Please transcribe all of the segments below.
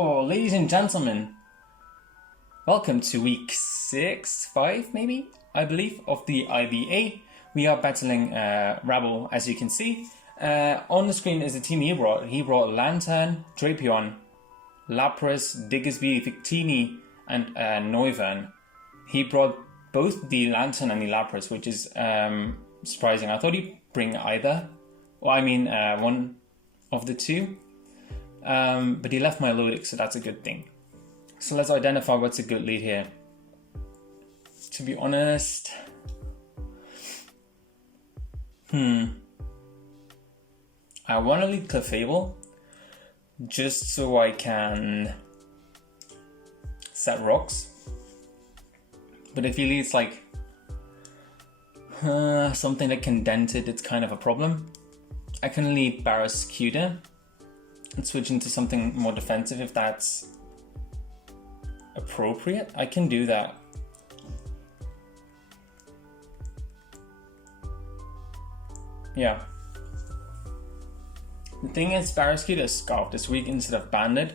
Oh, ladies and gentlemen, welcome to week 5 maybe, I believe, of the IBA. We are battling Rebel, as you can see. On the screen is the team he brought. He brought Lantern, Drapion, Lapras, Diggersby, Victini, and Noivern. He brought both the Lantern and the Lapras, which is surprising. I thought he'd bring either. Well, I mean, one of the two. But he left my Lodic, so that's a good thing. So let's identify what's a good lead here. To be honest... I want to lead Clefable, just so I can set rocks. But if he leads like something that can dent it, it's kind of a problem. I can lead Barraskewda and switch into something more defensive if that's appropriate. I can do that. Yeah. The thing is, Barraskewda is Scarf this week instead of Banded,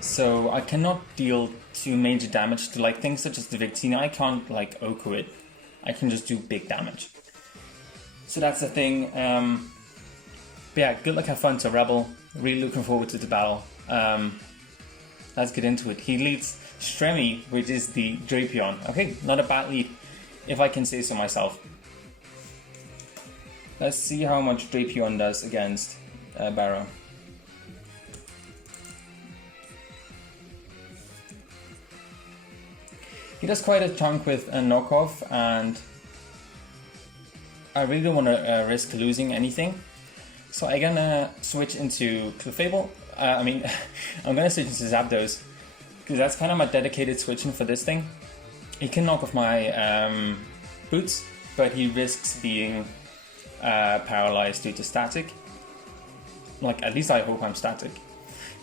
so I cannot deal too major damage to like things such as the Victini. I can't like Oko it. I can just do big damage. So that's the thing. But yeah, good luck, have fun to Rebel. Really looking forward to the battle. Let's get into it. He leads Stremi, which is the Drapion. Okay, not a bad lead, if I can say so myself. Let's see how much Drapion does against Barrow. He does quite a chunk with a knockoff, and I really don't want to risk losing anything. So I'm gonna switch into Clefable. I'm gonna switch into Zapdos, because that's kind of my dedicated switching for this thing. He can knock off my boots, but he risks being paralyzed due to static. Like, at least I hope I'm static.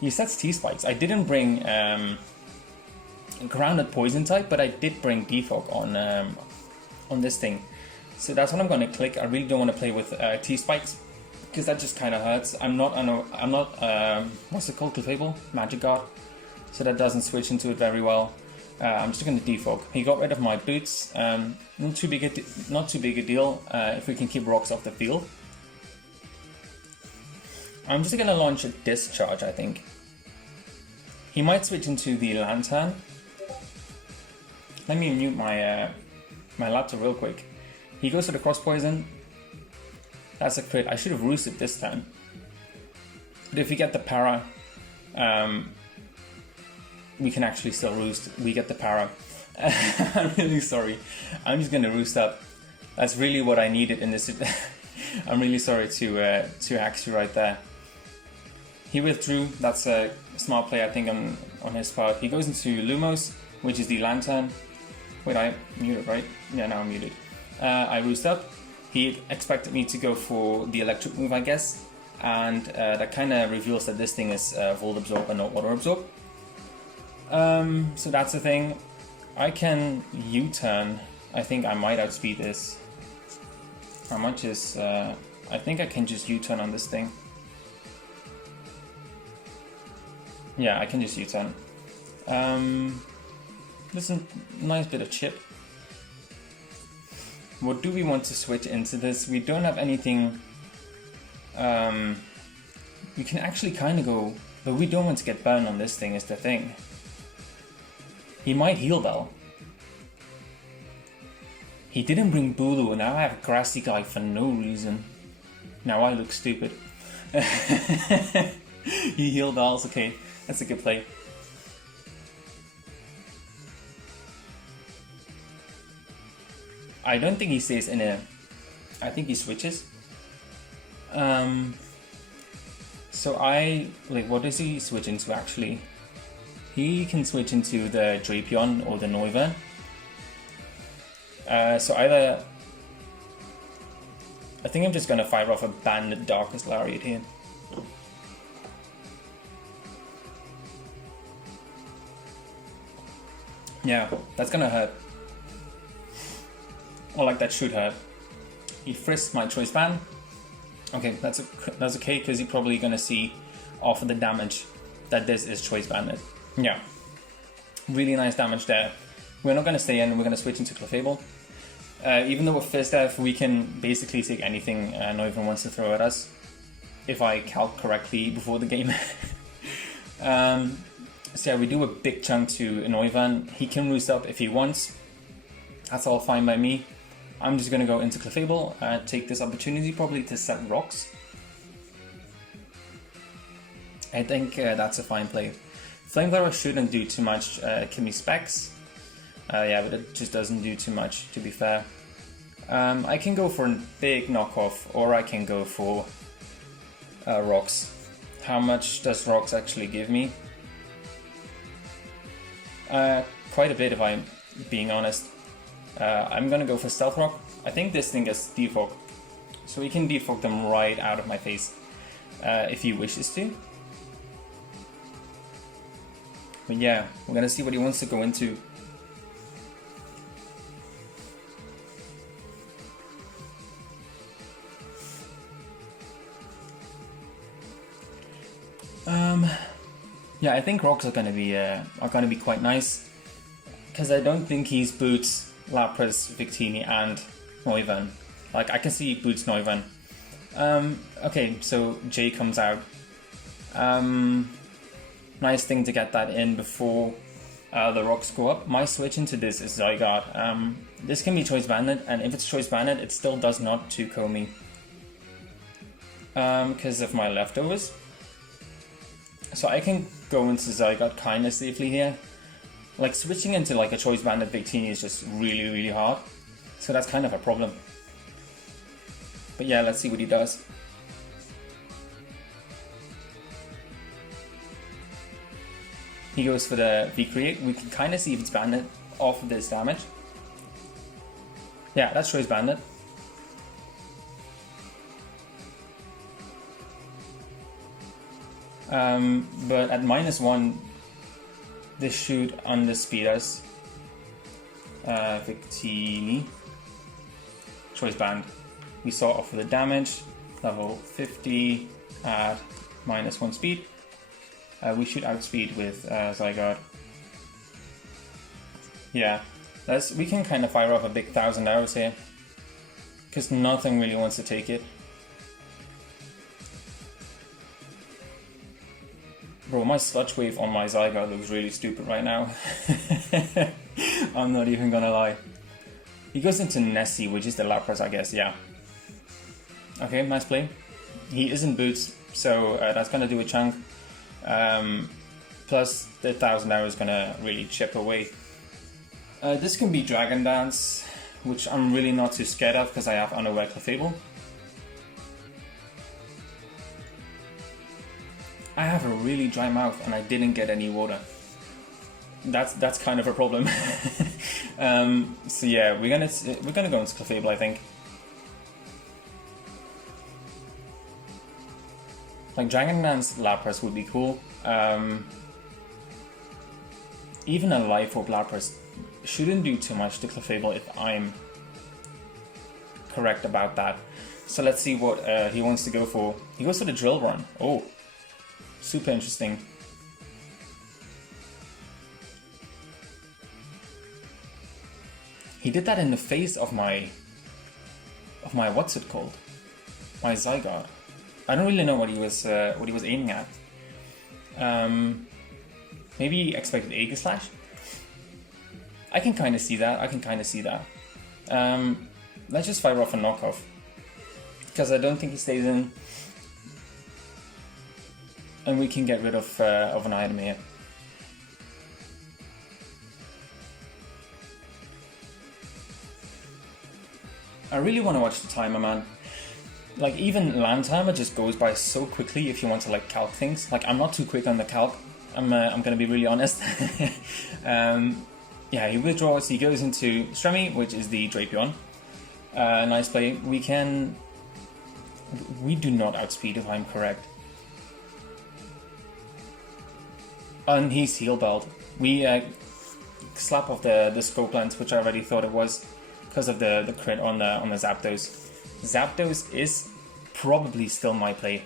He sets T-Spikes. I didn't bring grounded poison type, but I did bring Defog on this thing. So that's what I'm going to click. I really don't want to play with T-Spikes, because that just kind of hurts. I'm not what's it called, Clefable? Magic Guard. So that doesn't switch into it very well. I'm just going to defog. He got rid of my boots. Not too big a deal if we can keep rocks off the field. I'm just going to launch a Discharge, I think. He might switch into the Lantern. Let me mute my my laptop real quick. He goes for the Cross Poison. That's a crit. I should have roosted this time. But if we get the para, we can actually still roost. We get the para. I'm really sorry. I'm just gonna roost up. That's really what I needed in this. I'm really sorry to axe you right there. He withdrew. That's a smart play, I think, on his part. He goes into Lumos, which is the Lantern. Wait, I muted, right? Yeah, now I'm muted. I roost up. He expected me to go for the electric move, I guess, and that kind of reveals that this thing is Volt Absorb and not Water Absorb. So that's the thing. I can U-turn. I think I might outspeed this. How much is... I think I can just U-turn on this thing. Yeah, I can just U-turn. There's a nice bit of chip. What do we want to switch into this? We don't have anything... we can actually kind of go... But we don't want to get burned on this thing, is the thing. He might Heal Bell. He didn't bring Bulu, and now I have a Grassy Guy for no reason. Now I look stupid. He Heal Bells, okay. That's a good play. I don't think he stays in a... I think he switches. So I... Like, what does he switch into, actually? He can switch into the Drapion or the Noivern. So either... I think I'm just going to fire off a Banded Darkest Lariat here. Yeah, that's going to hurt. Or like, that should hurt. He frisked my Choice Band. Okay, that's okay, because you're probably going to see off of the damage that this is Choice Bandit. Yeah, really nice damage there. We're not going to stay in, we're going to switch into Clefable. Even though with Fizz Death we can basically take anything Noivern wants to throw at us, if I calc correctly before the game. So yeah, we do a big chunk to Noivern. He can roost up if he wants. That's all fine by me. I'm just going to go into Clefable, take this opportunity probably to set rocks. I think that's a fine play. Flamethrower shouldn't do too much, it can be specs. Yeah, but it just doesn't do too much, to be fair. I can go for a big knockoff, or I can go for rocks. How much does rocks actually give me? Quite a bit, if I'm being honest. I'm gonna go for Stealth Rock. I think this thing is defog, so he can defog them right out of my face if he wishes to. But yeah, we're gonna see what he wants to go into. Yeah, I think rocks are gonna be quite nice, because I don't think he's boots Lapras, Victini, and Noivern. Like, I can see boots Noivern. Okay, so Jay comes out. Nice thing to get that in before the rocks go up. My switch into this is Zygarde. This can be Choice Bandit, and if it's Choice Bandit, it still does not 2-ko me. Because of my leftovers. So I can go into Zygarde kinda safely here. Like, switching into like a Choice Bandit Victini is just really, really hard. So that's kind of a problem. But yeah, let's see what he does. He goes for the V-Create. We can kind of see if it's Bandit off of this damage. Yeah, that's Choice Bandit. But at -1, this should underspeed us. Victini. Choice Band. We saw off of the damage. Level 50 at -1 speed. We should outspeed with Zygarde. Yeah, we can kind of fire off a big 1,000 arrows here, because nothing really wants to take it. Bro, my Sludge Wave on my Zygarde looks really stupid right now. I'm not even gonna lie. He goes into Nessie, which is the Lapras, I guess, yeah. Okay, nice play. He isn't boots, so that's gonna do a chunk. Plus the 1,000 arrows is gonna really chip away. This can be Dragon Dance, which I'm really not too scared of because I have Unaware Clefable. I have a really dry mouth and I didn't get any water. That's kind of a problem. So yeah, we're gonna go into Clefable, I think. Like, Dragon Dance Lapras would be cool. Even a Life Orb Lapras shouldn't do too much to Clefable if I'm correct about that. So let's see what he wants to go for. He goes for the Drill Run. Oh, super interesting. He did that in the face of my what's it called? My Zygarde. I don't really know what he was aiming at. Maybe he expected Aegis Slash. I can kind of see that. Let's just fire off a knockoff, because I don't think he stays in, and we can get rid of an item here. I really want to watch the timer, man. Like, even land timer just goes by so quickly if you want to like calc things. Like, I'm not too quick on the calc. I'm gonna be really honest. Yeah, he withdraws. He goes into Stremi, which is the Drapion. Nice play. We do not outspeed if I'm correct. And he's Heal Belt. We slap off the Scope Lens, which I already thought it was, because of the crit on the Zapdos. Zapdos is probably still my play,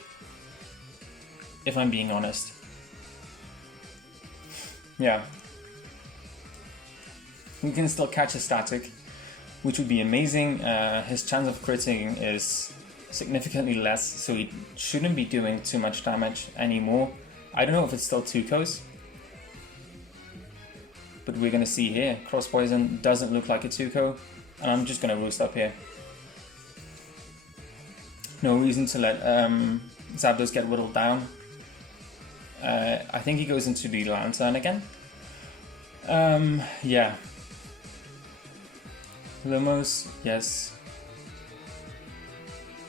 if I'm being honest. yeah. We can still catch a static, which would be amazing. His chance of critting is significantly less, so he shouldn't be doing too much damage anymore. I don't know if it's still 2-Kos, but we're gonna see here. Cross Poison doesn't look like a 2-Ko, and I'm just gonna roost up here. No reason to let Zapdos get whittled down. I think he goes into the Lantern again. Yeah. Lumos, yes.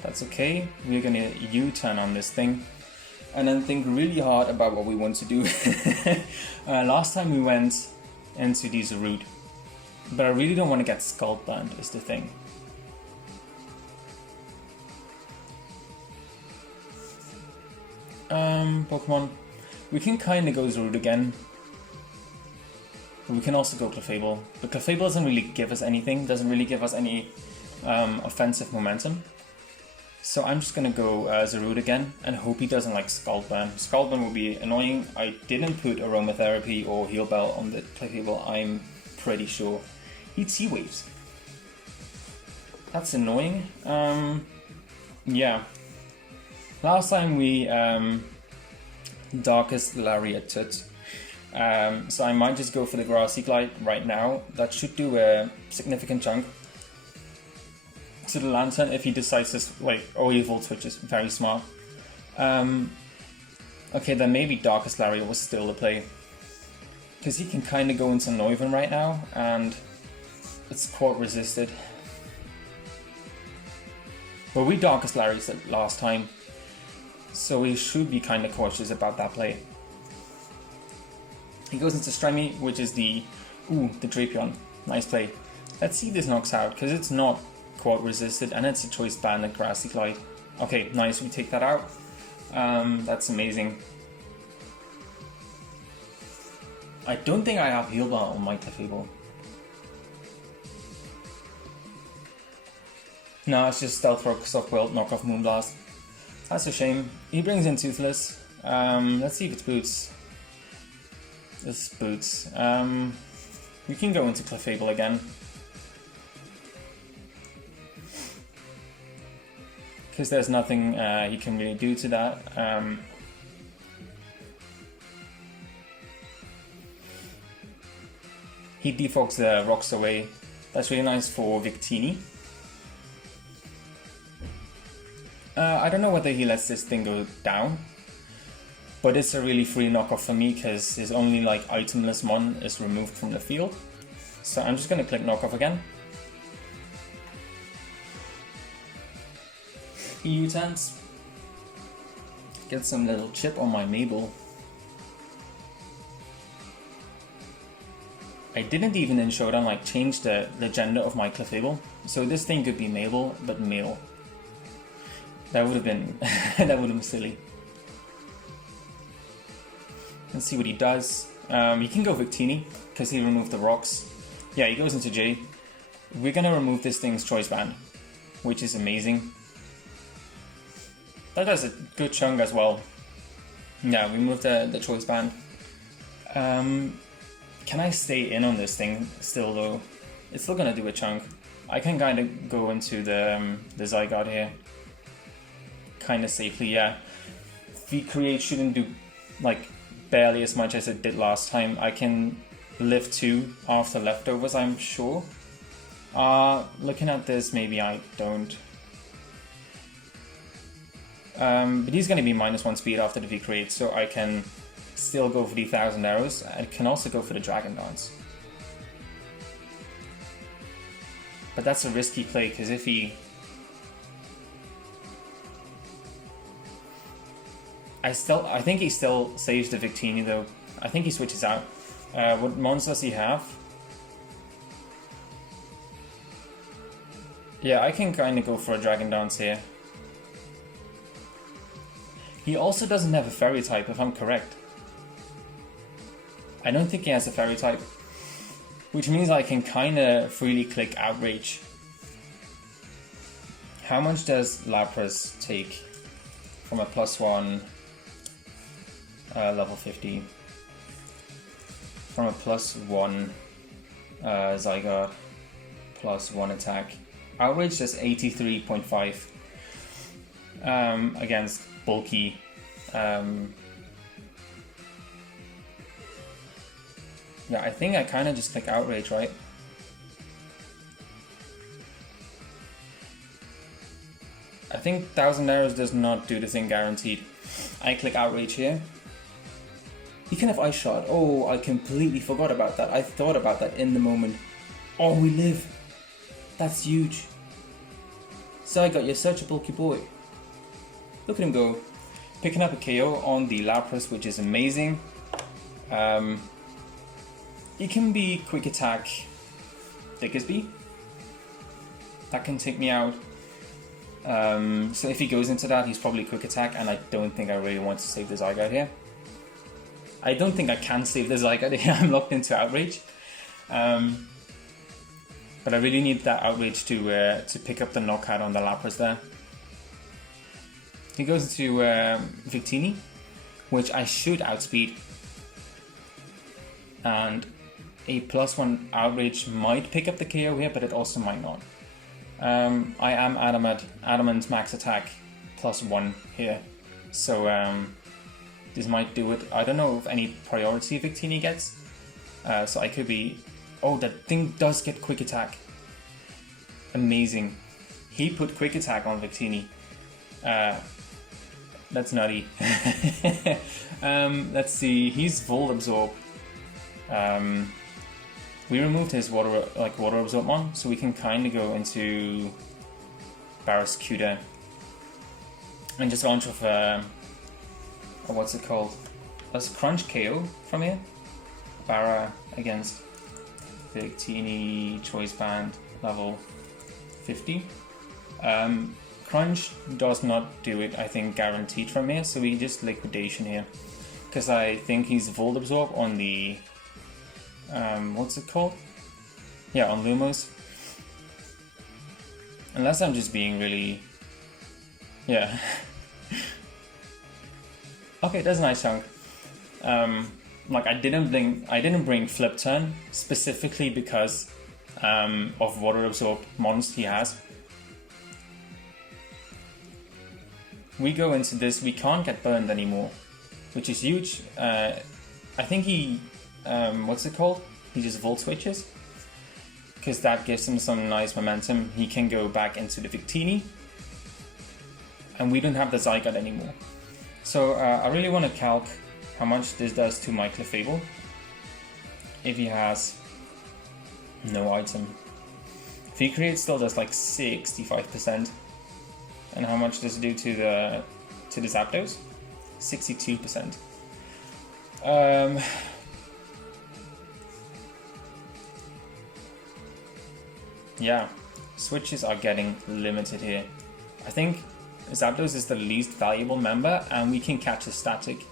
That's okay. We're gonna U-turn on this thing and then think really hard about what we want to do. Last time we went into these route, but I really don't want to get Scald Burned is the thing. Pokemon. We can kind of go Route again. We can also go Clefable, but Clefable doesn't really give us anything, doesn't really give us any offensive momentum. So I'm just gonna go Zarude again and hope he doesn't like Scald Burn. Scald Burn will be annoying. I didn't put Aromatherapy or Heal Bell on the Clefable, I'm pretty sure. He'd Sea-Waves. That's annoying. Yeah. Last time we Darkest Lariatot. So I might just go for the Grassy Glide right now. That should do a significant chunk to the Lantern if he decides to, like, oh, he Volt Switch is very smart. Okay, then maybe Darkest Lariat was still the play, because he can kind of go into Noivern right now, and it's Quad resisted. But we Darkest Lariat last time, so we should be kind of cautious about that play. He goes into Stremi, which is the Drapion. Nice play. Let's see if this knocks out, because it's not Quad resisted and it's a Choice Band and Grassy Glide. Okay, nice, we take that out. That's amazing. I don't think I have Heal Bell on my Clefable. No, it's just Stealth Rock, Soft Wilt, Knock Off Moonblast. That's a shame. He brings in Toothless. Let's see if it's Boots. This Boots. We can go into Clefable again. Because there's nothing he can really do to that. He defogs the rocks away. That's really nice for Victini. I don't know whether he lets this thing go down, but it's a really free knockoff for me because his only like itemless mon is removed from the field. So I'm just going to click knockoff again. He U-turns. Get some little chip on my Mabel. I didn't even in Showdown like change the gender of my Clefable, so this thing could be Mabel but male. That would have been that would have been silly. Let's see what he does. He can go Victini because he removed the rocks. Yeah, he goes into J. We're gonna remove this thing's Choice Band, which is amazing. That does a good chunk as well. Yeah, we moved the Choice Band. Can I stay in on this thing still though? It's still gonna do a chunk. I can kind of go into the Zygarde here. Kind of safely, yeah. V-Create shouldn't do like barely as much as it did last time. I can live 2 after leftovers, I'm sure. Looking at this, maybe I don't. But he's going to be -1 speed after the V-Create, so I can still go for the 1000 arrows. I can also go for the Dragon Dance. But that's a risky play, because if he... I think he still saves the Victini though. I think he switches out. What mons does he have? Yeah, I can kind of go for a Dragon Dance here. He also doesn't have a Fairy type, if I'm correct. I don't think he has a Fairy type. Which means I can kind of freely click Outrage. How much does Lapras take from a +1 level 50? from a +1 Zygarde, +1 attack. Outrage does 83.5 against bulky. Yeah, I think I kind of just click Outrage, right? I think 1000 arrows does not do the thing guaranteed. I click Outrage here. He can have Ice Shot. Oh, I completely forgot about that. I thought about that in the moment. Oh, we live. That's huge. Zygarde, you're such a bulky boy. Look at him go. Picking up a KO on the Lapras, which is amazing. It can be Quick Attack Diggersby. That can take me out. So if he goes into that, he's probably Quick Attack, and I don't think I really want to save the Zygarde here. I don't think I can save the Zygarde here. I'm locked into Outrage. But I really need that Outrage to pick up the knockout on the Lapras there. He goes into Victini, which I should outspeed. And a +1 Outrage might pick up the KO here, but it also might not. I am Adamant max attack +1 here. So this might do it. I don't know if any priority Victini gets. So I could be... Oh, that thing does get Quick Attack. Amazing. He put Quick Attack on Victini. That's nutty. Let's see. He's Volt Absorb. We removed his water absorb one, so we can kind of go into Barraskewda and just launch off what's it called? Let's Crunch KO from here. Barra against Victini Choice Band level 50. Crunch does not do it, I think, guaranteed from here, so we just Liquidation here. Because I think he's Volt Absorb on the... what's it called? Yeah, on Lumos. Unless I'm just being really... Yeah. Okay, that's a nice chunk. Like I didn't bring Flip Turn specifically because of Water Absorb mons he has. We go into this, we can't get burned anymore, which is huge. I think he, what's it called? He just Volt Switches, because that gives him some nice momentum. He can go back into the Victini, and we don't have the Zygarde anymore. So I really want to calc how much this does to my Clefable if he has no item. If he creates, still does like 65%. And how much does it do to the Zapdos? 62%. Yeah, switches are getting limited here. I think Zapdos is the least valuable member, and we can catch a static.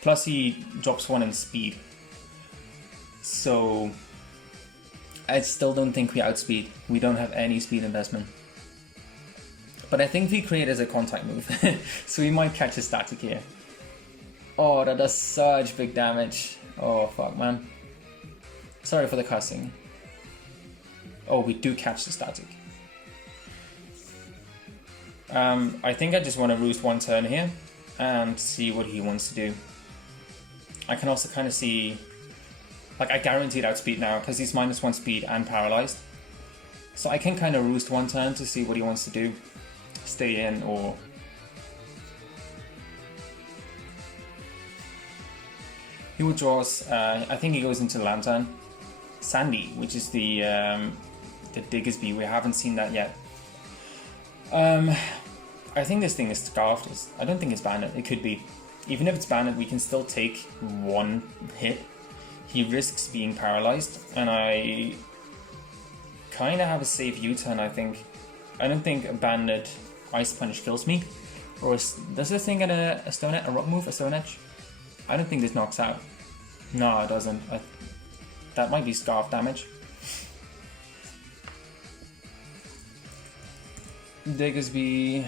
Plus he drops 1 in speed. So I still don't think we outspeed. We don't have any speed investment. But I think we create as a contact move, so we might catch a static here. Oh, that does such big damage. Oh, fuck, man. Sorry for the cussing. Oh, we do catch the static. I think I just want to roost 1 turn here and see what he wants to do. I can also kind of see... Like, I guaranteed outspeed now because he's -1 speed and paralyzed. So I can kind of roost 1 turn to see what he wants to do. Stay in or... He withdraws, I think he goes into Lantern. Sandy, which is the Diggersby, we haven't seen that yet. I think this thing is Scarfed. I don't think it's Bandit, it could be. Even if it's Bandit, we can still take 1 hit. He risks being paralyzed, and I kind of have a safe U-turn, I think. I don't think a Bandit Ice Punch kills me. Or does this thing get a Stone Edge, a Rock move, a Stone Edge? I don't think this knocks out. No, it doesn't. That might be Scarf damage. Diggersby...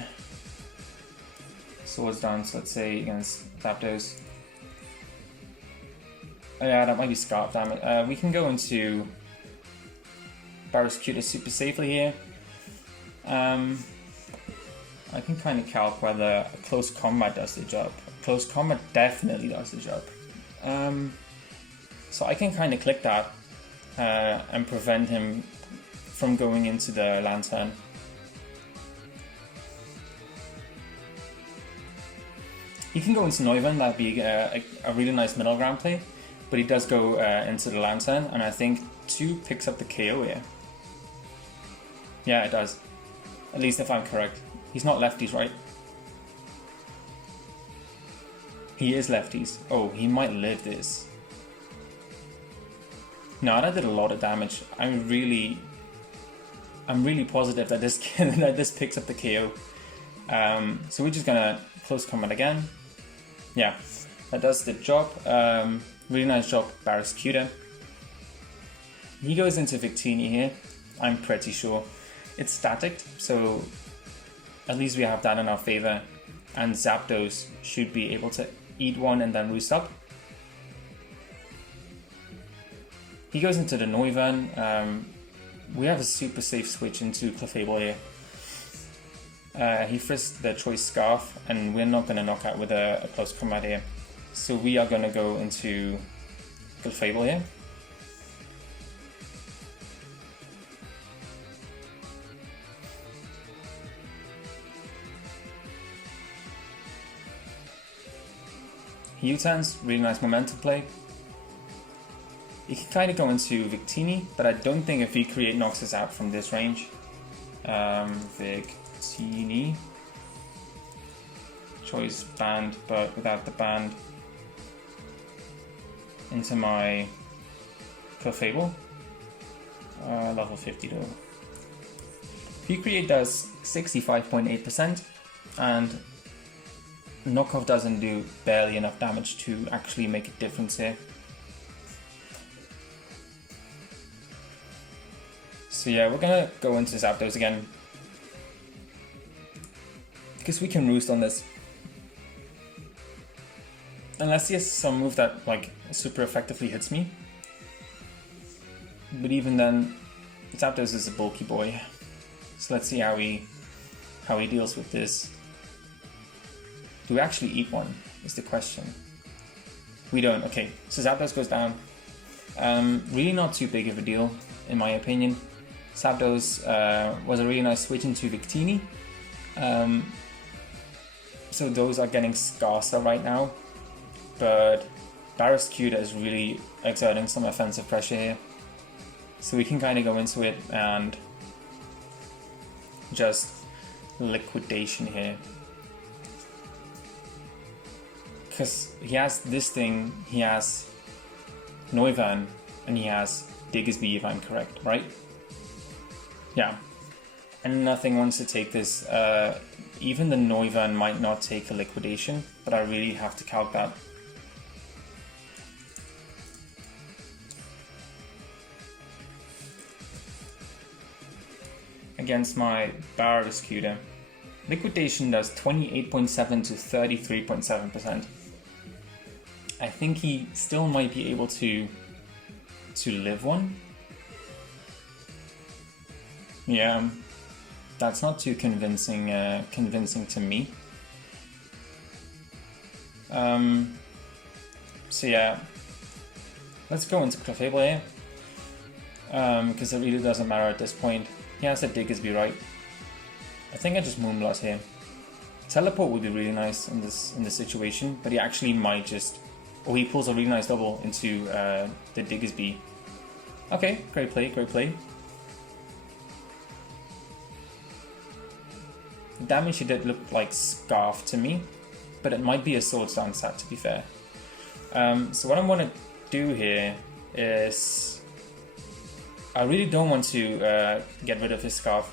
Swords Dance, let's say, against Zapdos. Yeah, that might be Scarf damage. We can go into Barraskewda super safely here. I can kind of calc whether close combat does the job. Close combat definitely does the job. So I can kind of click that and prevent him from going into the Lantern. He can go into Neuven, that'd be a really nice middle ground play, but he does go into the Lantern, and I think 2 picks up the KO here. Yeah, it does. At least if I'm correct. He's not lefties, right? He is lefties. Oh, he might live this. No, that did a lot of damage. I'm really positive that this picks up the KO. So we're just gonna close combat again. Yeah, that does the job. Really nice job, Barraskewda. He goes into Victini here. I'm pretty sure it's static, so at least we have that in our favor. And Zapdos should be able to eat one and then roost up. He goes into the Neuven. We have a super safe switch into Clefable here. He frisked the Choice Scarf, and we're not going to knock out with a close combat here. So we are going to go into Clefable here. He U-turns, really nice momentum play. He can kind of go into Victini, but I don't think if V-Create knocks us out from this range. Victini. Choice band, but without the band. Into my Clefable. Level 50 though. V-Create does 65.8%, and knockoff doesn't do barely enough damage to actually make a difference here. So yeah, we're gonna go into Zapdos again, because we can roost on this. Unless he has some move that like super effectively hits me. But even then, Zapdos is a bulky boy. So let's see how he deals with this. Do we actually eat one, is the question. We don't, okay. So Zapdos goes down. Really not too big of a deal, in my opinion. Zapdos was a really nice switch into Victini. So those are getting scarcer right now. But Barraskewda is really exerting some offensive pressure here. So we can kind of go into it and just liquidation here. Because he has this thing, he has Neuven, and he has Diggersby if I'm correct, right? Yeah. And nothing wants to take this. Even the Neuven might not take a liquidation, but I really have to calc that. Against my Barraskewda. Liquidation does 28.7 to 33.7%. I think he still might be able to live one. Yeah, that's not too convincing to me. So yeah, let's go into Clefable here, because it really doesn't matter at this point. He has a Diggersby, right? I think I just Moonblast here. Teleport would be really nice in this situation, but he actually might just... Oh, he pulls a really nice double into the Diggersby. Okay, great play, great play. The damage he did look like Scarf to me, but it might be a Swords Dance set, to be fair. So what I'm going to do here is... I really don't want to get rid of his Scarf.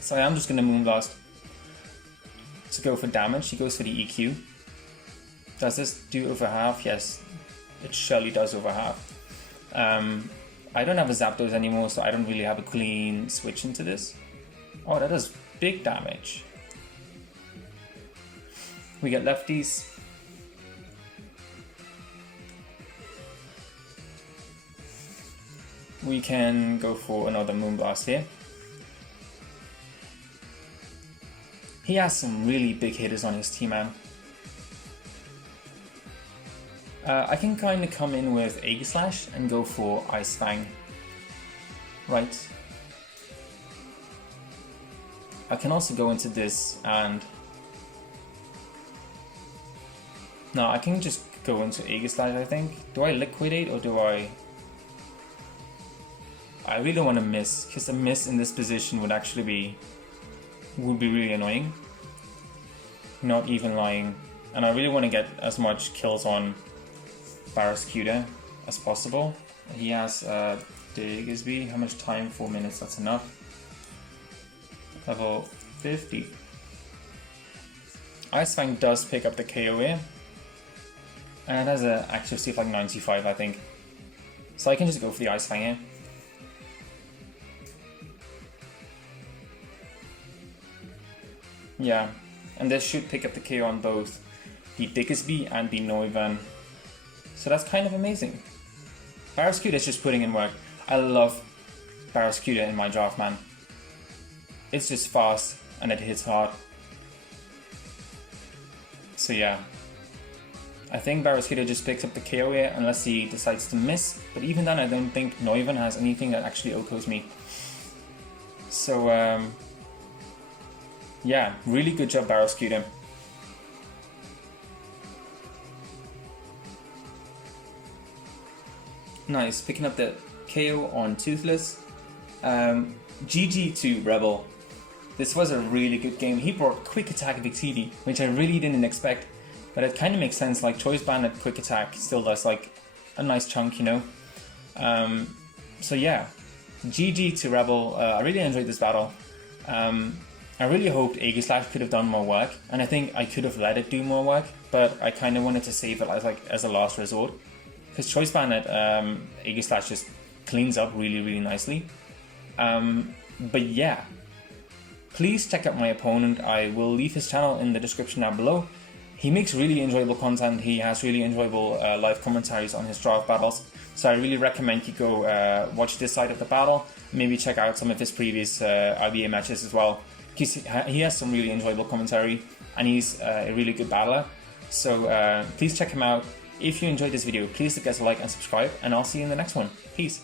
So I am just going to Moonblast to go for damage. He goes for the EQ. Does this do over half? Yes, it surely does over half. I don't have a Zapdos anymore, so I don't really have a clean switch into this. Oh, that does big damage. We get lefties. we can go for another Moonblast here. He has some really big hitters on his team, man. I can kind of come in with Aegislash and go for Ice Fang. Right. I can also go into this and... No, I can just go into Aegislash, I think. Do I Liquidate or do I... I really don't want to miss, because a miss in this position would actually be... would be really annoying. Not even lying. And I really want to get as much kills on Barraskewda as possible. He has Diggersby. How much time? 4 minutes, that's enough. Level 50. Ice Fang does pick up the KO here. And it has an accuracy of like 95, I think. So I can just go for the Ice Fang here. Yeah, and this should pick up the KO on both the Diggersby and the Noivern. So that's kind of amazing. Barraskewda is just putting in work. I love Barraskewda in my draft, man. It's just fast and it hits hard. So yeah. I think Barraskewda just picks up the KO here unless he decides to miss. But even then I don't think Noivern has anything that actually OHKOs me. So yeah, really good job Barraskewda. Nice, picking up the KO on Toothless. GG to Rebel. This was a really good game. He brought Quick Attack Victini, which I really didn't expect. But it kind of makes sense, like Choice Band at Quick Attack still does like a nice chunk, you know. So yeah, GG to Rebel. I really enjoyed this battle. I really hoped Aegislash could have done more work, and I think I could have let it do more work, but I kind of wanted to save it as a last resort. Because Choice Band at Aegislash just cleans up really nicely. But yeah, please check out my opponent. I will leave his channel in the description down below. He makes really enjoyable content. He has really enjoyable live commentaries on his draft battles. So I really recommend you go watch this side of the battle. Maybe check out some of his previous IBA matches as well. He has some really enjoyable commentary and he's a really good battler. So please check him out. If you enjoyed this video, please give us a like and subscribe, and I'll see you in the next one. Peace.